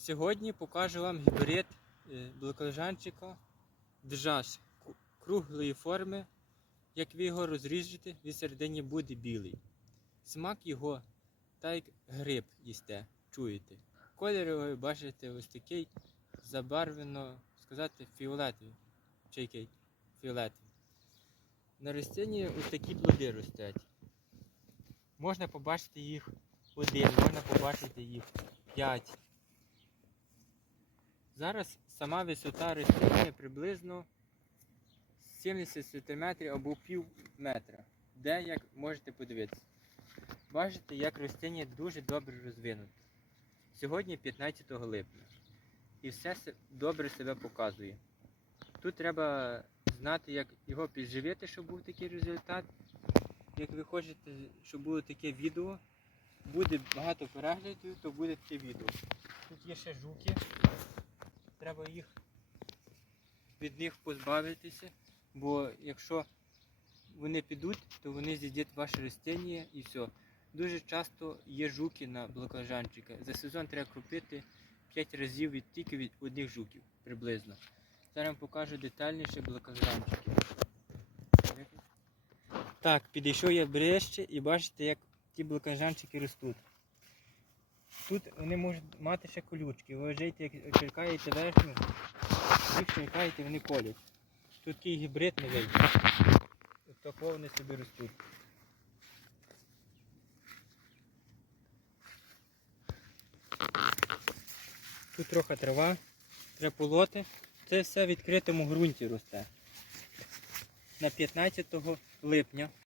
Сьогодні покажу вам гібрид е, блоколежанчика Джаш ку- круглої форми. Як ви його розріжете, він всередині буде білий. Смак його так як гриб їсте, чуєте. Колір його бачите ось такий забарвлено, сказати, фіолетовий. Чи який? Фіолетовий. На рослині ось такі плоди ростять. Можна побачити їх один, можна побачити їх п'ять. Зараз сама висота рослини приблизно 70 см або пів метра. Де, як можете подивитися. Бачите, як рослині дуже добре розвинуте. Сьогодні 15 липня. І все добре себе показує. Тут треба знати, як його підживити, щоб був такий результат. Як ви хочете, щоб було таке відео, буде багато переглядів, то буде таке відео. Тут є ще жуки. Треба їх від них позбавитися, бо якщо вони підуть, то вони з'їдять ваше ростіння і все. Дуже часто є жуки на блокажанчика. За сезон треба кропити 5 разів від тільки від одних жуків приблизно. Зараз покажу детальніше блокажанчики. Так, підійшов я ближче і бачите, як ті блокажанчики ростуть. Тут вони можуть мати ще колючки. Ви вважаєте, як черкаєте верхню, їх черкаєте, вони колять. Тут такий гібрид новий. От такого вони собі ростуть. Тут трохи трава, треба полоти. Це все в відкритому ґрунті росте. На 15 липня